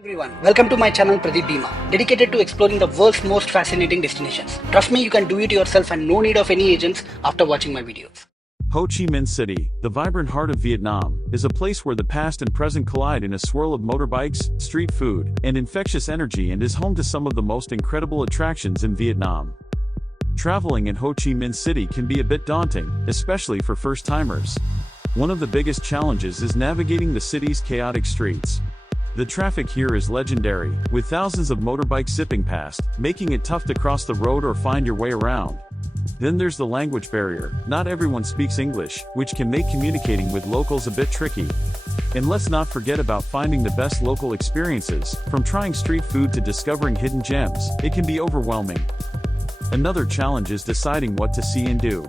Everyone, welcome to my channel Pradeep Bima, dedicated to exploring the world's most fascinating destinations. Trust me, you can do it yourself and no need of any agents after watching my videos. Ho Chi Minh City, the vibrant heart of Vietnam, is a place where the past and present collide in a swirl of motorbikes, street food, and infectious energy, and is home to some of the most incredible attractions in Vietnam. Traveling in Ho Chi Minh City can be a bit daunting, especially for first-timers. One of the biggest challenges is navigating the city's chaotic streets. The traffic here is legendary, with thousands of motorbikes zipping past, making it tough to cross the road or find your way around. Then there's the language barrier. Not everyone speaks English, which can make communicating with locals a bit tricky. And let's not forget about finding the best local experiences. From trying street food to discovering hidden gems, it can be overwhelming. Another challenge is deciding what to see and do.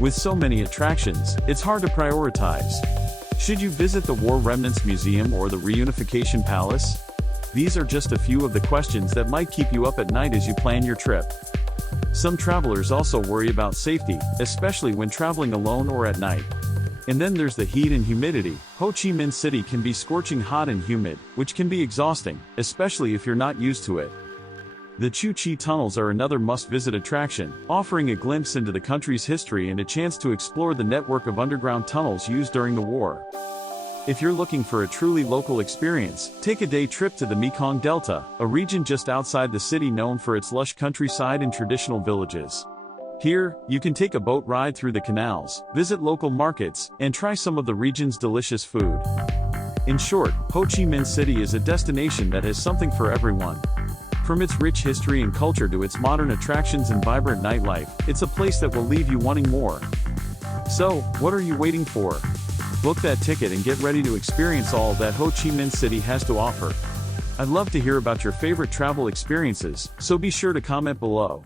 With so many attractions, it's hard to prioritize. Should you visit the War Remnants Museum or the Reunification Palace? These are just a few of the questions that might keep you up at night as you plan your trip. Some travelers also worry about safety, especially when traveling alone or at night. And then there's the heat and humidity. Ho Chi Minh City can be scorching hot and humid, which can be exhausting, especially if you're not used to it. The Chu Chi tunnels are another must-visit attraction, offering a glimpse into the country's history and a chance to explore the network of underground tunnels used during the war. If you're looking for a truly local experience, take a day trip to the Mekong Delta, a region just outside the city known for its lush countryside and traditional villages. Here, you can take a boat ride through the canals, visit local markets, and try some of the region's delicious food. In short, Ho Chi Minh City is a destination that has something for everyone. From its rich history and culture to its modern attractions and vibrant nightlife, it's a place that will leave you wanting more. So, what are you waiting for? Book that ticket and get ready to experience all that Ho Chi Minh City has to offer. I'd love to hear about your favorite travel experiences, so be sure to comment below.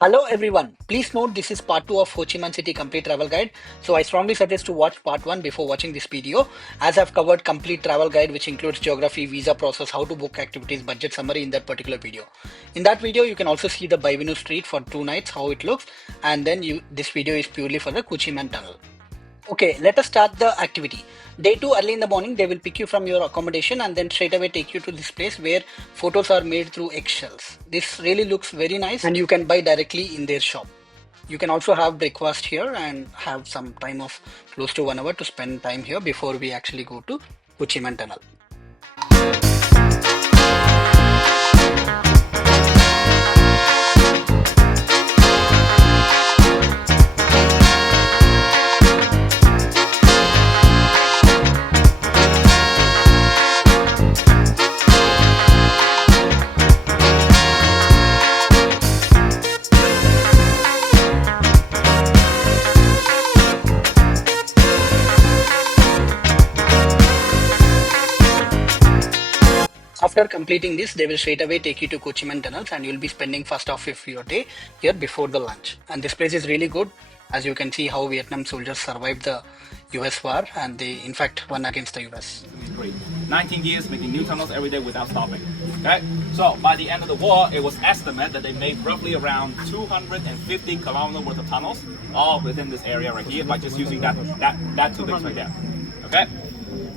Hello everyone, please note this is part 2 of Ho Chi Minh City complete travel guide. So I strongly suggest to watch part 1 before watching this video, as I've covered complete travel guide which includes geography, visa process, how to book activities, budget summary in that particular video. In that video you can also see the Baivinu street for 2 nights, how it looks, and then this video is purely for the Ho Chi Minh tunnel. Okay, let us start the activity. Day 2, early in the morning, they will pick you from your accommodation and then straight away take you to this place where photos are made through eggshells. This really looks very nice and you can buy directly in their shop. You can also have breakfast here and have some time of close to 1 hour to spend time here before we actually go to Ho Chi Minh Tunnel. After completing this, they will straight away take you to Ho Chi Minh tunnels and you'll be spending first half of your day here before the lunch. And this place is really good, as you can see how Vietnam soldiers survived the US war and they in fact won against the US. 19 years making new tunnels every day without stopping. Okay, so by the end of the war, it was estimated that they made roughly around 250 kilometers worth of tunnels all within this area right here by just using that two things right there. Okay.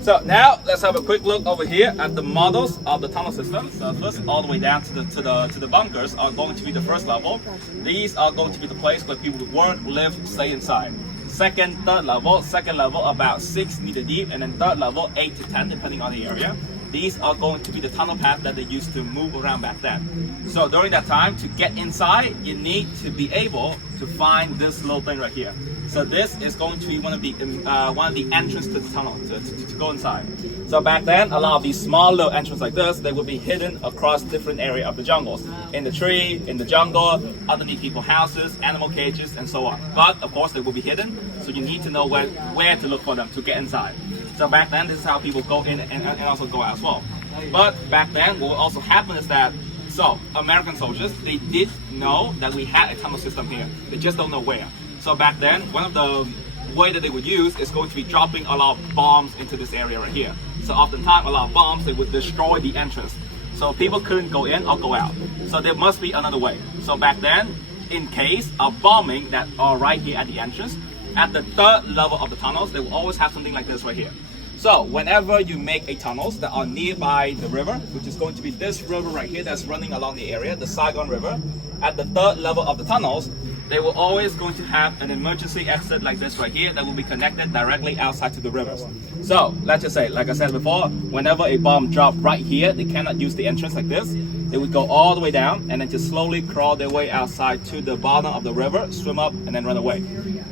So now let's have a quick look over here at the models of the tunnel system. So first, all the way down to the bunkers are going to be the first level. These are going to be the place where people would work, live, stay inside. Second level about 6 meters deep, and then third level 8 to 10 depending on the area. These are going to be the tunnel path that they used to move around back then. So during that time, to get inside, you need to be able to find this little thing right here. So this is going to be one of the entrance to the tunnel to go inside. So back then, a lot of these small little entrances like this, they would be hidden across different area of the jungles, in the tree, in the jungle, underneath people's houses, animal cages, and so on. But of course, they will be hidden, so you need to know where to look for them to get inside. So back then, this is how people go in and also go out as well. But back then, what will also happen is that, so American soldiers, they did know that we had a tunnel system here. They just don't know where. So back then, one of the way that they would use is going to be dropping a lot of bombs into this area right here. So oftentimes, a lot of bombs, they would destroy the entrance. So people couldn't go in or go out. So there must be another way. So back then, in case of bombing that are right here at the entrance, at the third level of the tunnels, they will always have something like this right here. So whenever you make a tunnels that are nearby the river, which is going to be this river right here that's running along the area, the Saigon River, at the third level of the tunnels, they will always going to have an emergency exit like this right here that will be connected directly outside to the rivers. So let's just say, like I said before, whenever a bomb dropped right here, they cannot use the entrance like this. They would go all the way down and then just slowly crawl their way outside to the bottom of the river, swim up, and then run away.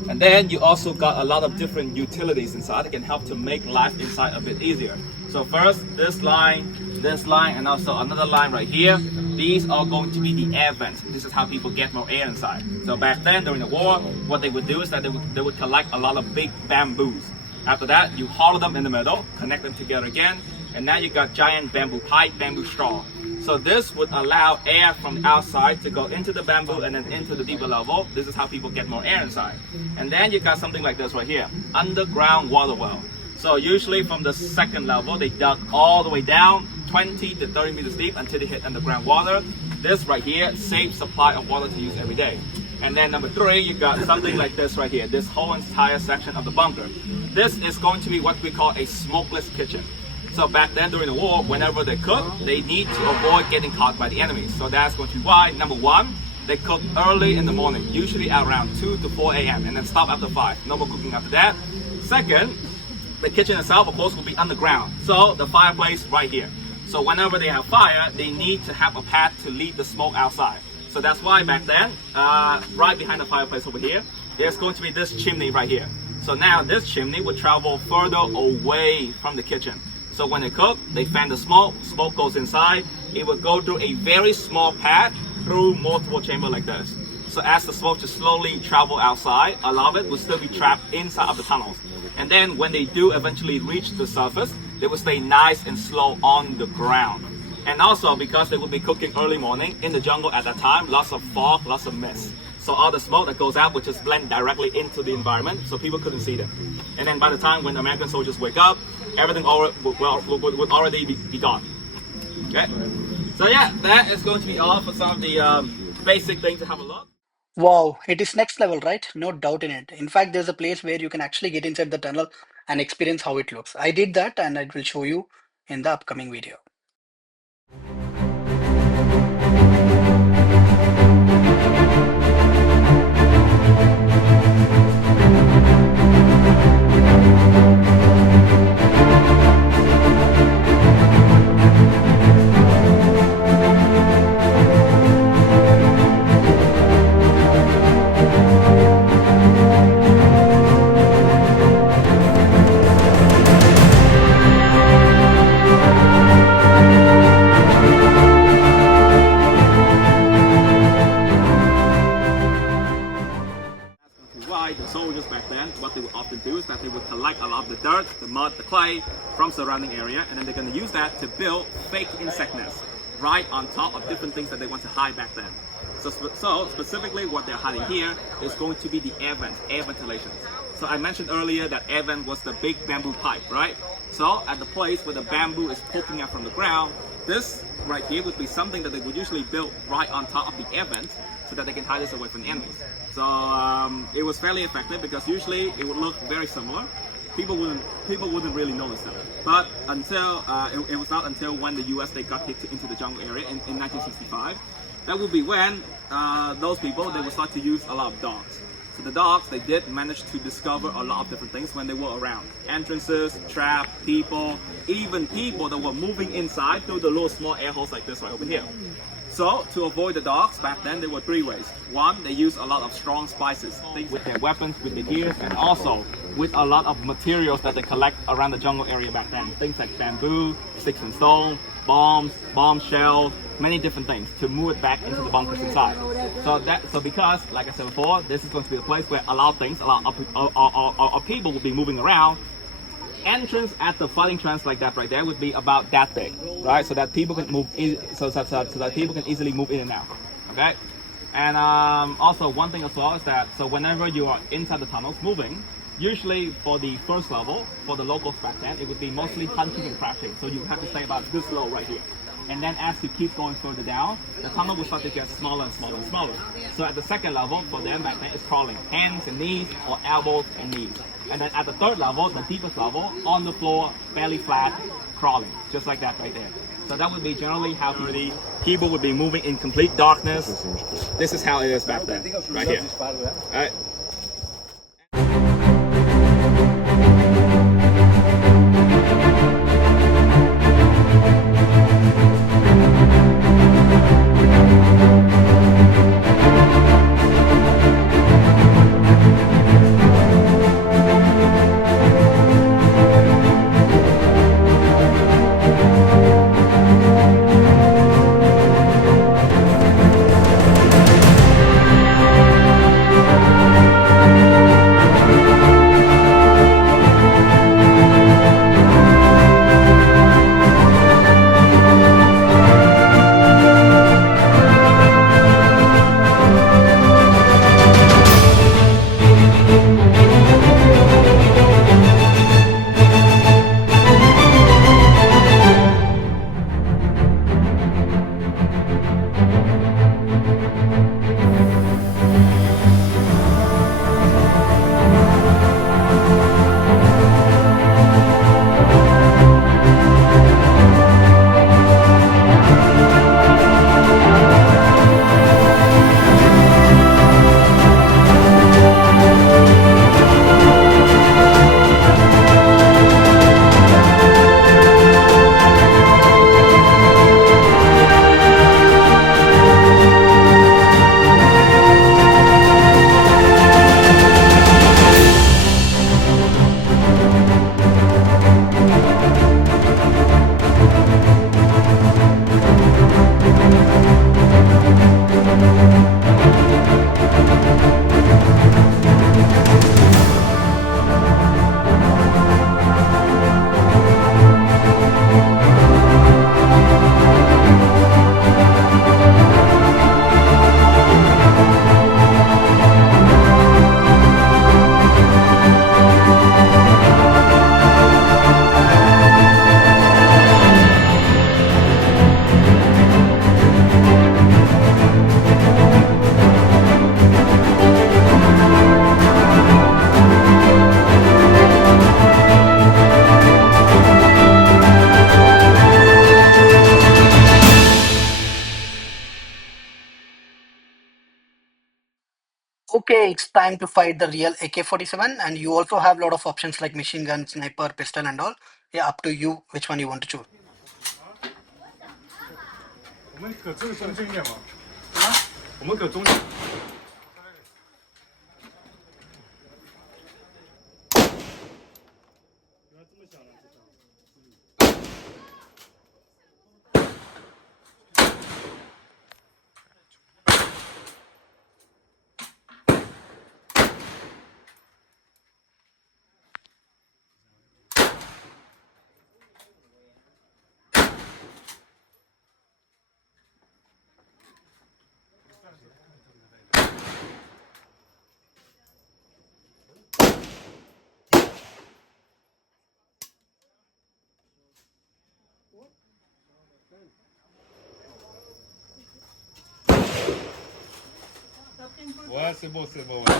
And then you also got a lot of different utilities inside that can help to make life inside a bit easier. So first, this line, and also another line right here. These are going to be the air vents. This is how people get more air inside. So back then, during the war, what they would do is that they would collect a lot of big bamboos. After that, you hollow them in the middle, connect them together again, and now you got giant bamboo pipe, bamboo straw. So this would allow air from the outside to go into the bamboo and then into the deeper level. This is how people get more air inside. And then you got something like this right here, underground water well. So usually from the second level, they dug all the way down, 20 to 30 meters deep until they hit underground water. This right here saves supply of water to use every day. And then number 3, you got something like this right here, this whole entire section of the bunker. This is going to be what we call a smokeless kitchen. So back then during the war, whenever they cook, they need to avoid getting caught by the enemy. So that's going to be why, number 1, they cook early in the morning, usually around 2 to 4 a.m. and then stop after 5. No more cooking after that. Second, the kitchen itself, of course, will be underground. So the fireplace right here. So whenever they have fire, they need to have a path to lead the smoke outside. So that's why back then, right behind the fireplace over here, there's going to be this chimney right here. So now this chimney would travel further away from the kitchen. So when they cook, they fan the smoke goes inside. It will go through a very small path through multiple chambers like this. So as the smoke just slowly travel outside, a lot of it will still be trapped inside of the tunnels. And then when they do eventually reach the surface, they will stay nice and slow on the ground. And also because they will be cooking early morning in the jungle at that time, lots of fog, lots of mist. So all the smoke that goes out would just blend directly into the environment, so people couldn't see them. And then by the time when American soldiers wake up, everything would already be gone. Okay? So yeah, that is going to be all for some of the basic things to have a look. Wow, it is next level, right? No doubt in it. In fact, there's a place where you can actually get inside the tunnel and experience how it looks. I did that and I will show you in the upcoming video. The soldiers back then, what they would often do is that they would collect a lot of the dirt, the mud, the clay from surrounding area, and then they're going to use that to build fake insect nests right on top of different things that they want to hide back then. So specifically what they're hiding here is going to be the air vents, air ventilation. So I mentioned earlier that air vent was the big bamboo pipe, right? So at the place where the bamboo is poking out from the ground, this right here would be something that they would usually build right on top of the air vent so that they can hide this away from the enemies. So it was fairly effective because usually it would look very similar. People wouldn't really notice them. But until it was not until when the US they got kicked into the jungle area in 1965, that would be when those people they would start to use a lot of dogs. So the dogs they did manage to discover a lot of different things when they were around. Entrances, trap, people, even people that were moving inside through the little small air holes like this right over here. So to avoid the dogs, back then there were 3 ways. One, they used a lot of strong spices, things with their weapons, with their gears, and also with a lot of materials that they collect around the jungle area back then. Things like bamboo, sticks and stone, bombs, bomb shells, many different things to move it back into the bunkers inside. So because, like I said before, this is going to be a place where a lot of things, a lot of people will be moving around. Entrance at the fighting trance like that right there would be about that big, right? So that people can move so that people can easily move in and out. Okay, and also one thing as well is that so whenever you are inside the tunnels moving, usually for the first level for the locals back then it would be mostly hunting and crouching. So you have to stay about this low right here. And then as you keep going further down, the tunnel will start to get smaller and smaller and smaller. So at the second level, for them back then, it's crawling, hands and knees or elbows and knees. And then at the third level, the deepest level, on the floor, belly flat, crawling, just like that right there. So that would be generally how people would be moving in complete darkness. This is how it is back then, right here. All right. Okay, it's time to fight the real AK-47, and you also have a lot of options like machine gun, sniper, pistol, and all. Yeah, up to you which one you want to choose. 我们可中间点吗？我们可中间。Ouais, c'est beau, c'est beau. Ouais.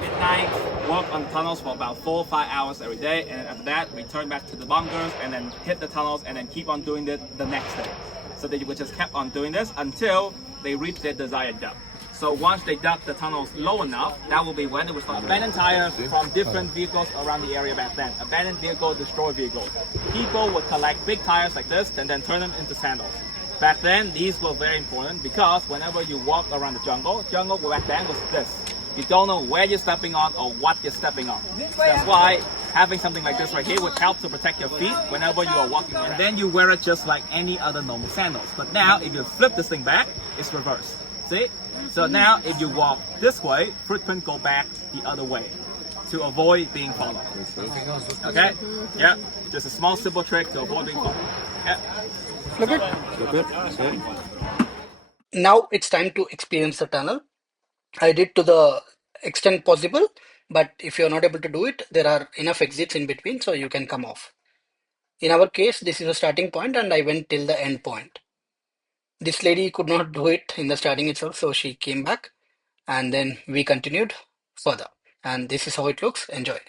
Midnight, work on tunnels for about 4 or 5 hours every day, and after that, return back to the bunkers and then hit the tunnels and then keep on doing it the next day. So they would just kept on doing this until they reach their desired depth. So once they dug the tunnels low enough, that will be when they would start abandoned tires from different vehicles around the area back then. Abandoned vehicle, destroyed vehicles. People would collect big tires like this and then turn them into sandals. Back then, these were very important because whenever you walk around the jungle back then was this. You don't know where you're stepping on or what you're stepping on. That's why having something like this right here would help to protect your feet whenever you are walking around. And then you wear it just like any other normal sandals. But now, if you flip this thing back, it's reversed. See? So now, if you walk this way, footprint go back the other way to avoid being followed. Okay? Yeah. Just a small simple trick to avoid being followed. Yeah. Flip it. Flip it. Now it's time to experience the tunnel. I did to the extent possible, but if you're not able to do it, there are enough exits in between so you can come off. In our case, this is a starting point and I went till the end point. This lady could not do it in the starting itself, so she came back and then we continued further. And this is how it looks. Enjoy.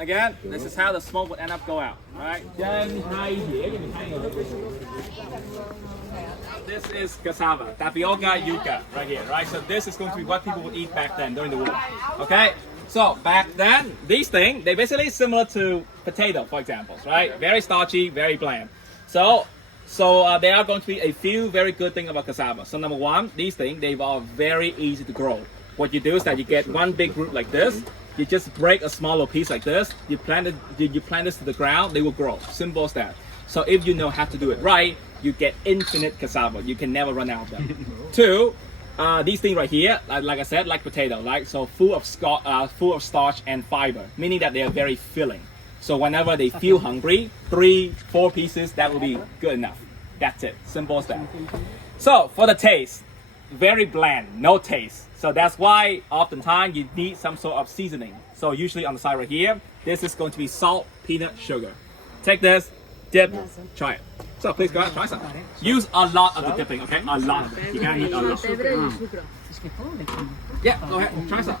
again, this is how the smoke would end up go out. Right? This is cassava, tapioca, yuca, right here, right? So this is going to be what people would eat back then during the war. Okay? So back then, these things, they're basically similar to potato, for example, right? Very starchy, very bland. So there are going to be a few very good things about cassava. So number one, these things, they are very easy to grow. What you do is that you get one big root like this, you just break a smaller piece like this, you plant this to the ground, they will grow. Simple as that. So if you know how to do it right, you get infinite cassava. You can never run out of them. Two, these things right here, like I said, like potato, right? So full of starch and fiber, meaning that they are very filling. So whenever they feel hungry, 3-4 pieces, that will be good enough. That's it. Simple as that. So for the taste, very bland, no taste. So that's why oftentimes you need some sort of seasoning. So usually on the side right here, this is going to be salt, peanut, sugar. Take this, dip, try it. So please go ahead, try some. Use a lot of the dipping, okay? A lot of it. You gotta need a lot. Yeah, go ahead, try some.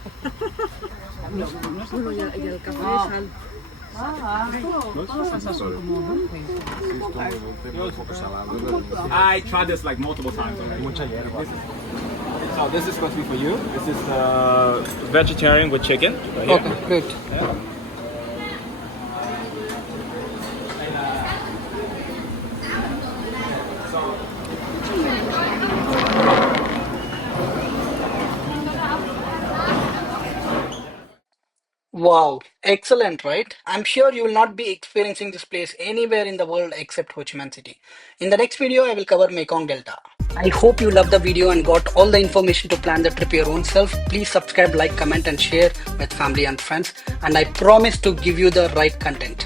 I tried this like multiple times already. So this is going to be for you. This is vegetarian with chicken. Right here. Okay, great. Yeah. Wow, excellent, right? I'm sure you will not be experiencing this place anywhere in the world except Ho Chi Minh City. In the next video, I will cover Mekong Delta. I hope you loved the video and got all the information to plan the trip your own self. Please subscribe, like, comment and share with family and friends. And I promise to give you the right content.